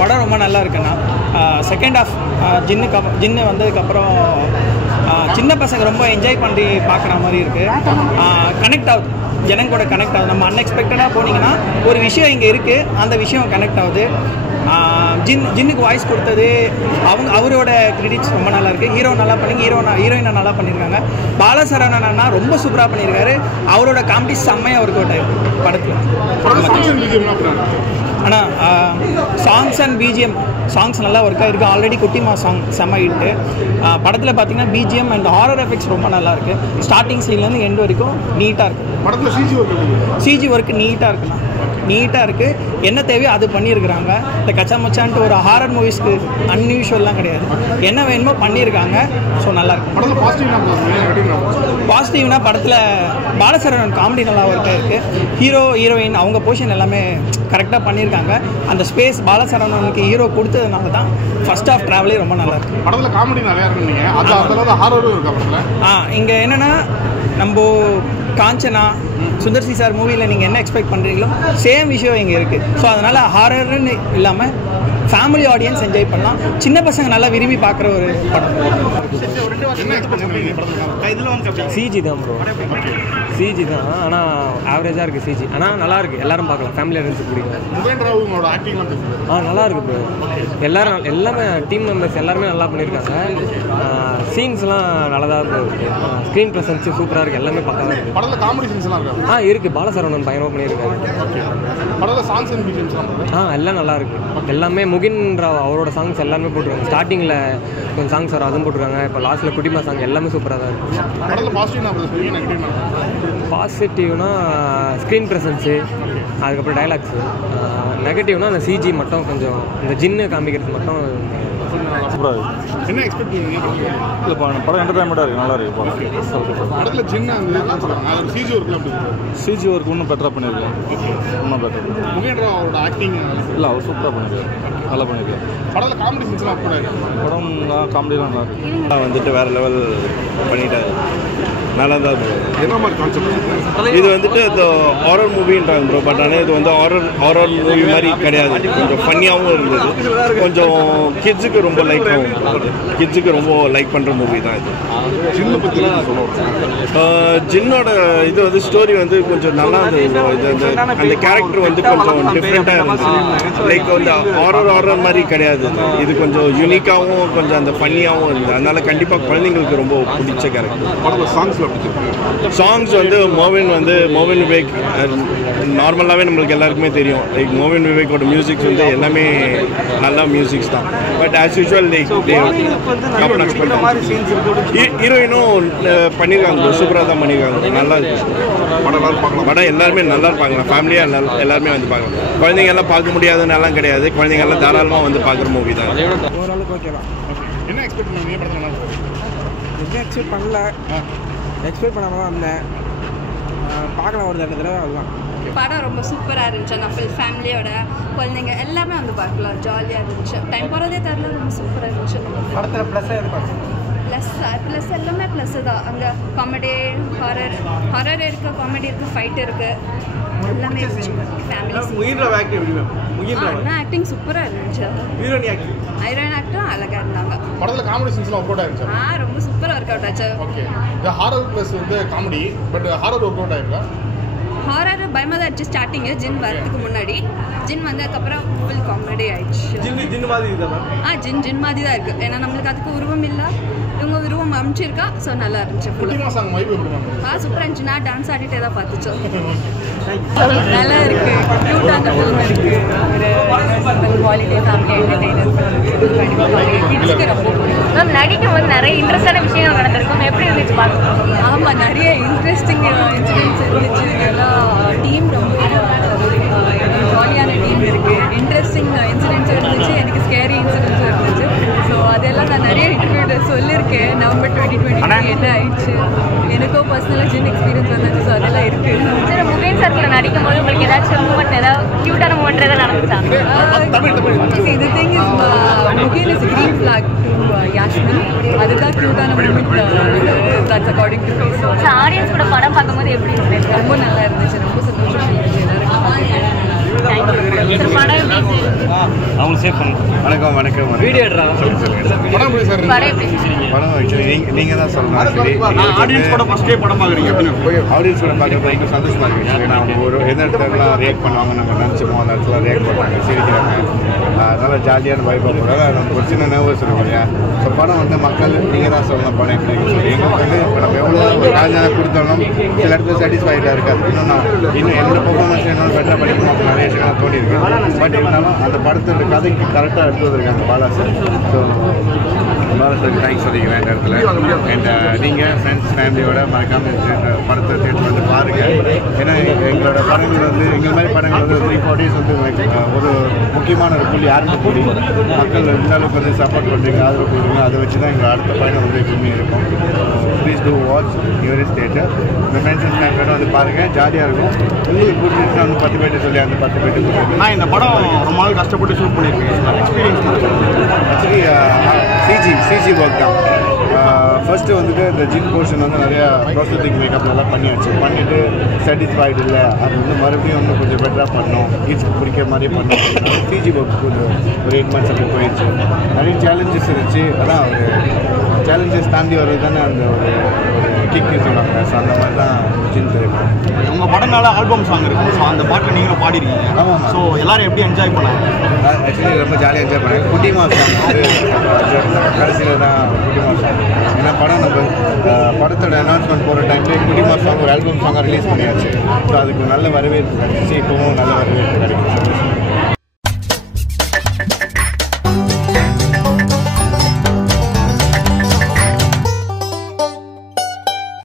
படம் ரொம்ப நல்லா இருக்குண்ணா. செகண்ட் ஆஃப் ஜின்னு வந்ததுக்கப்புறம் சின்ன பசங்க ரொம்ப என்ஜாய் பண்ணி பார்க்குற மாதிரி இருக்குது. கனெக்ட் ஆகுது, ஜனங்க கூட கனெக்ட் ஆகுது. நம்ம அன்எக்ஸ்பெக்டடாக போனீங்கன்னா ஒரு விஷயம் இங்கே இருக்குது, அந்த விஷயம் கனெக்ட் ஆகுது. ஜின்னுக்கு வாய்ஸ் கொடுத்தது அவரோட கிரெடிட்ஸ் ரொம்ப நல்லா இருக்குது. ஹீரோ நல்லா பண்ணி ஹீரோயினை நல்லா பண்ணியிருக்காங்க. பாலசரவணனா ரொம்ப சூப்பராக பண்ணியிருக்காரு. அவரோட காமெடி செம்மையாக ஒர்க் அவுட் ஆகிருக்கு படத்தில். ஆனால் சாங்ஸ் அண்ட் பிஜிஎம் சாங்ஸ் நல்லா ஒர்க் ஆகிருக்கு. ஆல்ரெடி குட்டிமா சாங் செம்ம ஹிட்டு. படத்தில் பார்த்தீங்கன்னா பிஜிஎம் அண்ட் ஹாரர் எஃபெக்ட்ஸ் ரொம்ப நல்லா இருக்குது. ஸ்டார்டிங் சீன்லேருந்து எண்ட் வரைக்கும் நீட்டாக இருக்குது. படத்தில் சிஜி ஒர்க் நீட்டாக இருக்குண்ணா, நீட்டாக இருக்குது. என்ன தேவையோ அது பண்ணியிருக்கிறாங்க. இந்த கச்சா மச்சான்ட்டு ஒரு ஹாரர் மூவிஸ்க்கு அன்யூஷுவல்லாம் கிடையாது, என்ன வேணுமோ பண்ணியிருக்காங்க. ஸோ நல்லாயிருக்கு. பாசிட்டிவ்னா படத்தில் பாலசரவணன் காமெடி நல்லா ஒர்க் ஆகிருக்கு. ஹீரோயின் அவங்க போர்ஷன் எல்லாமே கரெக்டாக பண்ணியிருக்காங்க. அந்த ஸ்பேஸ் பாலசரவணனுக்கு ஹீரோ கொடுத்ததுனால தான் ஃபர்ஸ்ட் ஆஃப் ட்ராவலே ரொம்ப நல்லா இருக்குது. படத்தில் காமெடி நிறையா இருக்குங்க. ஹாரரும் இருக்கா படத்தில்? இங்கே என்னென்னா நம்ம காஞ்சனா சுந்தர்சி சார் மூவியில் நீங்கள் என்ன எக்ஸ்பெக்ட் பண்ணுறீங்களோ சேம் விஷயம் இங்கே இருக்குது. ஸோ அதனால் ஹாரர்னு இல்லாமல் ஃபேமிலி ஆடியன்ஸ் என்ஜாய் பண்ணலாம். சின்ன பசங்க நல்லா விரும்பி பார்க்குற ஒரு படம். சிஜி தான் ப்ரோ, சிஜி தான். ஆனால் ஆவரேஜாக இருக்குது சிஜி. ஆனால் நல்லாயிருக்கு, எல்லாரும் பார்க்கலாம். ஃபேமிலியாக இருந்து பிடிக்கும். நல்லா இருக்குது ப்ரோ. எல்லாமே டீம் மெம்பர்ஸ் எல்லாருமே நல்லா பண்ணியிருக்காங்க. சீன்ஸ்லாம் நல்லா தான் இருக்குது. ஸ்க்ரீன் ப்ரெசன்ஸு சூப்பராக இருக்குது. எல்லாமே பக்காவாக இருக்குது. படத்தில் காமெடி சீன்ஸ்லாம் இருக்கா? இருக்குது. பாலசரவணன் பயங்கரமாக பண்ணியிருக்காரு. படத்தில் சாங்ஸ் அண்ட் பிஜிஎம்ஸ்லாம் எல்லாம் நல்லா இருக்குது. எல்லாமே முகின்ற அவரோட சாங்ஸ் எல்லாமே போட்டிருக்காங்க. ஸ்டார்டிங்கில் கொஞ்சம் சாங்ஸ் வரும், அதுவும் போட்டிருக்காங்க. இப்போ லாஸ்ட்டில் குட்டிமா சாங் எல்லாமே சூப்பராக தான் இருக்குது. படத்தில் பாசிட்டிவ்னா ஸ்க்ரீன் ப்ரெசன்ஸு, அதுக்கப்புறம் டைலாக்ஸு. நெகட்டிவ்னா அந்த சிஜி மட்டும் கொஞ்சம் இந்த ஜின்னு காமிக்கிறது மட்டும். என்ன எக்ஸ்பெக்ட் பண்ணுவீங்க? இல்லை படம் என்டர்டைன்மெண்ட்டாக இருக்குது, நல்லா இருக்குது. படத்தில் ஜின்னு சிஜி ஒர்க்லாம் சிஜி ஒர்க் இன்னும் பெட்டராக பண்ணியிருக்கேன். இன்னும் பெட்டர். முகேந்திரா அவரோட ஆக்டிங் இல்லை, அவர் சூப்பராக பண்ணியிருக்காரு, நல்லா பண்ணியிருக்காரு. படத்தில் காமெடி சீன்ஸ்லாம் படம் காமெடியெலாம் நல்லா இருக்குது. வந்துட்டு வேறு லெவல் பண்ணிட்டாரு, நல்லா தான் இருக்கும். என்ன மாதிரி கான்செப்ட்? இது வந்துட்டு இந்த ஹாரர் மூவின்றாங்க ப்ரோ. பட் ஆனால் இது வந்து ஹாரர் மூவி மாதிரி கிடையாது. கொஞ்சம் ஃபன்னியாகவும் இருந்தது. கொஞ்சம் கிட்ஸுக்கு ரொம்ப ரொம்ப லைக் பண்ணுற மூவி தான் இது. ஜின்னோட இது வந்து ஸ்டோரி வந்து கொஞ்சம் நல்லா இருந்தது. இது அந்த கேரக்டர் வந்து கொஞ்சம் டிஃப்ரெண்ட்டாக இருந்துச்சு. லைக் வந்து ஹாரர் மாதிரி கிடையாது. இது கொஞ்சம் யூனிக்காகவும் கொஞ்சம் அந்த ஃபன்னியாகவும் இருந்தது. அதனால கண்டிப்பாக குழந்தைங்களுக்கு ரொம்ப பிடிச்ச கேரக்டர். சாங்ஸ் வந்து மோவின் விவேக் நார்மலாகவே நம்மளுக்கு எல்லாருக்குமே தெரியும். லைக் மோவின் விவேக்கோட மியூசிக்ஸ் வந்து எல்லாமே நல்ல மியூசிக்ஸ் தான். பட் ஆஸ் யூஸ்வல் ஹீரோயினும் பண்ணியிருக்காங்க, சூப்பராக தான் பண்ணியிருக்காங்க. நல்லா இருக்கு படம். எல்லாருமே நல்லா இருப்பாங்க, ஃபேமிலியாக எல்லாருமே வந்து பார்க்கலாம். குழந்தைங்க எல்லாம் பார்க்க முடியாதுன்னு எல்லாம் கிடையாது. குழந்தைங்க எல்லாம் தாராளமாக வந்து பார்க்குற மூவி தான். ஓரளவுக்கு ஓகேவா? என்ன எக்ஸ்பெக்ட் பண்ணுவீங்க படத்தில்? எதுவும் எக்ஸ்பெக்ட் பண்ணல, எக்ஸ்பெக்ட் பண்ணாமல் தான் இருந்தேன். பார்க்கலாம் ஒரு தடவை, அதுதான். படம் ரொம்ப சூப்பராக இருந்துச்சு. நான் ஃபுல் ஃபேமிலியோட குழந்தைங்க எல்லாமே வந்து பார்க்கலாம், ஜாலியாக இருந்துச்சு. டைம் போகிறதே தெரில, ரொம்ப சூப்பராக இருந்துச்சு. படத்தில் ப்ளஸ்ஸாக இருக்கும். ப்ளஸ் எல்லாமே ப்ளஸ்ஸு தான். அங்கே காமெடி, ஹாரர் இருக்குது, காமெடி இருக்குது, ஃபைட் இருக்குது, எல்லாமே ஃபேமிலி. ஆக்டிங் சூப்பராக இருந்துச்சு. ஹீரோயின் ஆக்டும் அழகாக இருந்தாங்க. படத்தில் காமெடி சீன்ஸ்லாம் ஒர்க் அவுட் ஆயிருச்சு. ரொம்ப சூப்பராக ஒர்க் அவுட் ஆச்சு. ஓகே, இந்த ஹாரர் ப்ளஸ் வந்து comedy, but horror work out ஆயிருக்கா? ஹாரர் பயமாக தான் இருந்துச்சு ஸ்டார்டிங்கு. ஜின் வரதுக்கு முன்னாடி. ஜின் வந்ததுக்கப்புறம் ஃபுல் காமெடி ஆயிடுச்சு. ஜின் மாதிரி ஜின் மாதிரி தான் இருக்குது. ஏன்னா நம்மளுக்கு அதுக்கு உருவம் இல்லை, இவங்க உருவம் அமைச்சிருக்கா. ஸோ நல்லா இருந்துச்சு. சூப்பராக இருந்துச்சு. நான் டான்ஸ் ஆடிட்டே தான் பார்த்துச்சோம். நல்லா இருக்கு, க்யூட்டான ஃபிலிம் இருக்கு. ஒரு குவாலிட்டி ஃபேமிலி என்டர்டெய்னர் கிட்ஸ்க்கு ரொம்ப பிடிக்கும். மேம் நடிக்கும் போது நிறைய இன்ட்ரெஸ்டான விஷயங்கள் நடந்திருக்கும், எப்படி இருந்துச்சு பார்க்கணும்? ஆமாம், நிறைய இன்ட்ரெஸ்டிங் இன்சிடென்ட்ஸ் இருந்துச்சு. எல்லாம் டீம் ரொம்ப ஜாலியான டீம் இருக்குது. இன்ட்ரெஸ்டிங் இன்சிடென்ட்ஸும் இருந்துச்சு, எனக்கு ஸ்கேரி இன்சிடென்ட்ஸும் இருந்துச்சு. ஸோ அதெல்லாம் நான் நிறைய இன்டர்வியூ சொல்லியிருக்கேன். நவம்பர் 2020 என்ன ஆயிடுச்சு, எனக்கும் பர்சனலாக ஜின் எக்ஸ்பீரியன்ஸ் வந்துச்சு. ஸோ அதெல்லாம் இருக்குது. சரி, முகேன் சர்க்கிள் நடிக்கும் போது உங்களுக்கு ஏதாச்சும் மூமெண்ட், ஏதாவது க்யூட்டான மூமெண்ட் ஏதாவது நடந்துச்சாங்க? The thing is, Mugen is a green flag to Yasmin. அதுதான் க்யூட்டான moment. That's according to me. Audience கூட படம் பார்க்கும்போது எப்படி இருந்துச்சு? ரொம்ப நல்லா இருந்துச்சு, ரொம்ப சந்தோஷம் இருந்துச்சு. எல்லாருக்கும் அவங்க சேவ் பண்ணுங்க. வணக்கம் வணக்கம் வீடியோ எடுறா. படம் எப்படி சார் படம் ஆக்சுவலி நீங்கள் தான் சொல்லணும். ஆக்சுவலி ஆடியன்ஸ் கூட ஃபர்ஸ்ட் டே படம் பார்க்குறீங்க அப்படின்னு ஆடியன்ஸ் கூட பார்க்குறது ரொம்ப சந்தோஷமாக இருக்குது. ஆக்சுவலி நான் ஒரு எந்த இடத்துலலாம் ரியாக்ட் பண்ணுவாங்க நம்ம நினச்சோமோ அந்த இடத்துல ரியாக்ட் பண்ணுறாங்க, சிரிக்கிறாங்க. அதனால் ஜாலியான வைப்பாக போகிறதா நமக்கு ஒரு சின்ன நர்வஸ் இருக்கும் இல்லையா. ஸோ படம் வந்து மக்கள் நீங்கள் தான் சொல்லணும் படம் எப்படி இருக்குன்னு சொல்லி. எங்களுக்கு வந்து இப்போ நம்ம எவ்வளோ ஒரு காலஞ்சான கொடுத்தாலும் சில இடத்துல சாட்டிஸ்ஃபைடாக இருக்காது. இன்னும் என்னோட பெர்ஃபார்மன்ஸ் இன்னும் பெட்டராக படிக்கணும் நிறைய விஷயங்கள் தோணியிருக்கு. பட் இருந்தாலும் அந்த படத்தோட கதைக்கு கரெக்டாக எடுத்து வந்திருக்காங்க பாலா சார். ஸோ பாலா சாருக்கு தேங்க்ஸ் சொல்லிக்கிறேன் இந்த இடத்துல. அண்ட் நீங்கள் ஃப்ரெண்ட்ஸ் ஃபேமிலியோட மறக்காமல் படத்தை தேட்டர் வந்து பாருங்கள். ஏன்னா எங்களோட படங்கள் வந்து எங்கள் மாதிரி படங்கள் வந்து 3-4 days வந்து ஒரு முக்கியமான ஒரு புள்ளி ஆரம்ப புள்ளி. மக்கள் எந்த அளவுக்கு வந்து சப்போர்ட் பண்ணுறீங்க, ஆதரவு கொடுக்குறீங்க, அதை வச்சு தான் எங்களோட அடுத்த பயணம் வந்து எப்பவுமே இருக்கும். Please do watch Yuri's theatre. உங்கள் ஃப்ரெண்ட்ஸ் அண்ட் ஃபேமிலியோட வந்து பாருங்கள், ஜாலியாக இருக்கும். உங்களுக்கு பிடிச்சிருச்சுன்னா வந்து 10 பேர்ட்டு சொல்லி அந்த 10 பேர்ட்டு நான் இந்த படம் ரொம்ப நாள் கஷ்டப்பட்டு ஷூட் பண்ணியிருக்கேன். எக்ஸ்பீரியன்ஸ் ஆக்சுவலி சிஜி ஒர்க் தான். ஃபர்ஸ்ட்டு வந்துட்டு இந்த ஜின் போர்ஷன் வந்து நிறையா ப்ராஸ்தட்டிக் மேக்கப் நல்லா பண்ணிவிட்டு சாட்டிஸ்ஃபைடு இல்லை, அது வந்து மறுபடியும் இன்னும் கொஞ்சம் பெட்டராக பண்ணோம், கிட்ஸ்க்கு பிடிக்கிற மாதிரியே பண்ணோம். சிஜி ஒர்க்கு ஒரு 8 months அப்படி போயிடுச்சு. நிறைய சேலஞ்சஸ் இருந்துச்சு. அதான் ஒரு சேலஞ்சஸ் தாண்டி வர்றது தானே அந்த ஒரு கிக்னு சொல்லுவாங்க. ஸோ அந்த மாதிரி தான் ஜின் தெரியும். உங்கள் படம்னால ஆல்பம் சாங் இருக்கும். ஸோ அந்த பாட்டை நீங்களும் பாடிருக்கீங்க. ஆமாம். ஸோ எல்லாரும் எப்படி என்ஜாய் பண்ணாங்க? ஆக்சுவலி ரொம்ப ஜாலியாக என்ஜாய் பண்ணேன். குட்டிமா சாங் வந்து கடைசியில் தான் குட்டிமா சாங். ஏன்னா படம் நம்ம படத்தோட அனௌன்ஸ்மெண்ட் போகிற டைம்லேயே குட்டிமா சாங் ஒரு ஆல்பம் சாங்காக ரிலீஸ் பண்ணியாச்சு. ஸோ அதுக்கு நல்ல வரவேற்பு கிடைச்சிச்சு. இப்போவும் நல்ல வரவேற்பு கிடைக்கும்.